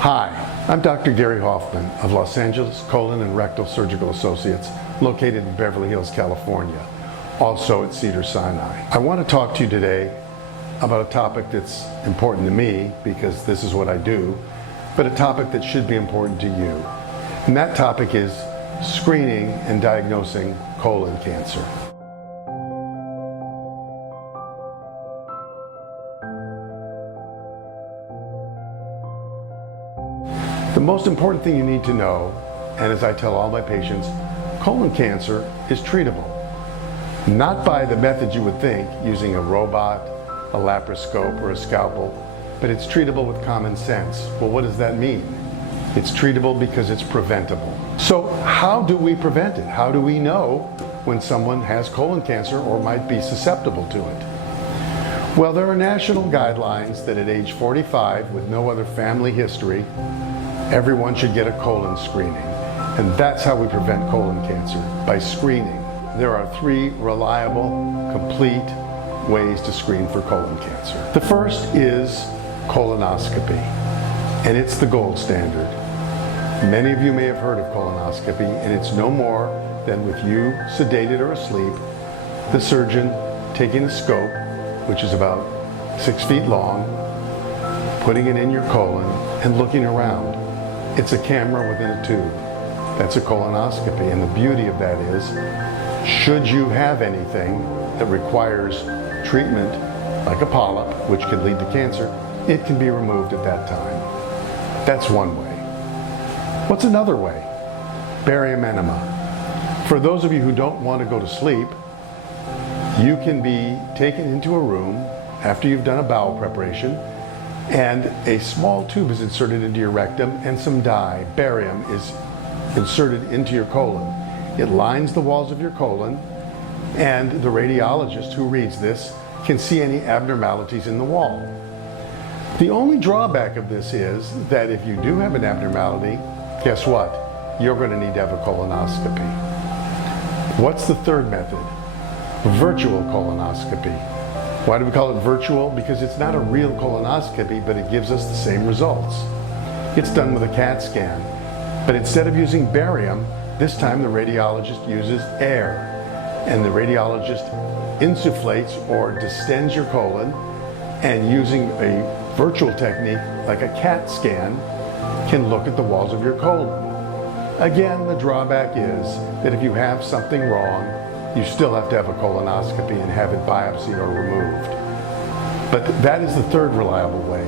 Hi, I'm Dr. Gary Hoffman of Los Angeles Colon and Rectal Surgical Associates, located in Beverly Hills, California, also at Cedars-Sinai. I want to talk to you today about a topic that's important to me because this is what I do, but a topic that should be important to you. And that topic is screening and diagnosing colon cancer. The most important thing you need to know, and as I tell all my patients, colon cancer is treatable. Not by the method you would think, using a robot, a laparoscope, or a scalpel, but it's treatable with common sense. Well, what does that mean? It's treatable because it's preventable. So how do we prevent it? How do we know when someone has colon cancer or might be susceptible to it? Well, there are national guidelines that at age 45, with no other family history, everyone should get a colon screening. And that's how we prevent colon cancer, by screening. There are 3 reliable, complete ways to screen for colon cancer. The first is colonoscopy, and it's the gold standard. Many of you may have heard of colonoscopy, and it's no more than with you sedated or asleep, the surgeon taking a scope, which is about 6 feet long, putting it in your colon and looking around. It's a camera within a tube. That's a colonoscopy, and the beauty of that is, should you have anything that requires treatment, like a polyp, which could lead to cancer, it can be removed at that time. That's one way. What's another way? Barium enema. For those of you who don't want to go to sleep, you can be taken into a room after you've done a bowel preparation, and a small tube is inserted into your rectum, and some dye, barium, is inserted into your colon. It lines the walls of your colon, and the radiologist who reads this can see any abnormalities in the wall. The only drawback of this is that if you do have an abnormality, guess what? You're going to need to have a colonoscopy. What's the third method? Virtual colonoscopy. Why do we call it virtual? Because it's not a real colonoscopy, but it gives us the same results. It's done with a CAT scan. But instead of using barium, this time the radiologist uses air. And the radiologist insufflates or distends your colon, and using a virtual technique like a CAT scan can look at the walls of your colon. Again, the drawback is that if you have something wrong, you still have to have a colonoscopy and have it biopsied or removed. But that is the third reliable way.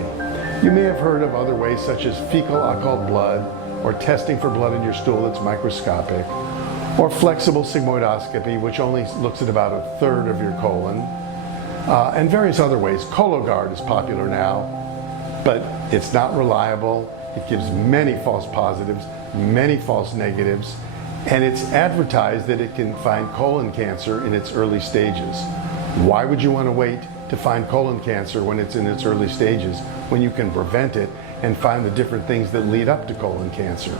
You may have heard of other ways, such as fecal occult blood, or testing for blood in your stool that's microscopic, or flexible sigmoidoscopy, which only looks at about 1/3 of your colon, and various other ways. Cologuard is popular now, but it's not reliable. It gives many false positives, many false negatives, and it's advertised that it can find colon cancer in its early stages. Why would you want to wait to find colon cancer when it's in its early stages, when you can prevent it and find the different things that lead up to colon cancer?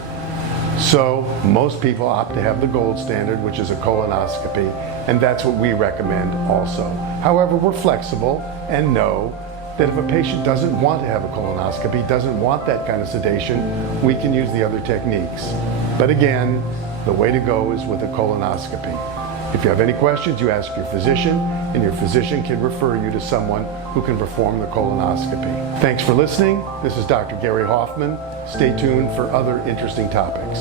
So most people opt to have the gold standard, which is a colonoscopy, and that's what we recommend also. However, we're flexible and know that if a patient doesn't want to have a colonoscopy, doesn't want that kind of sedation, we can use the other techniques. But again, the way to go is with a colonoscopy. If you have any questions, you ask your physician, and your physician can refer you to someone who can perform the colonoscopy. Thanks for listening. This is Dr. Gary Hoffman. Stay tuned for other interesting topics.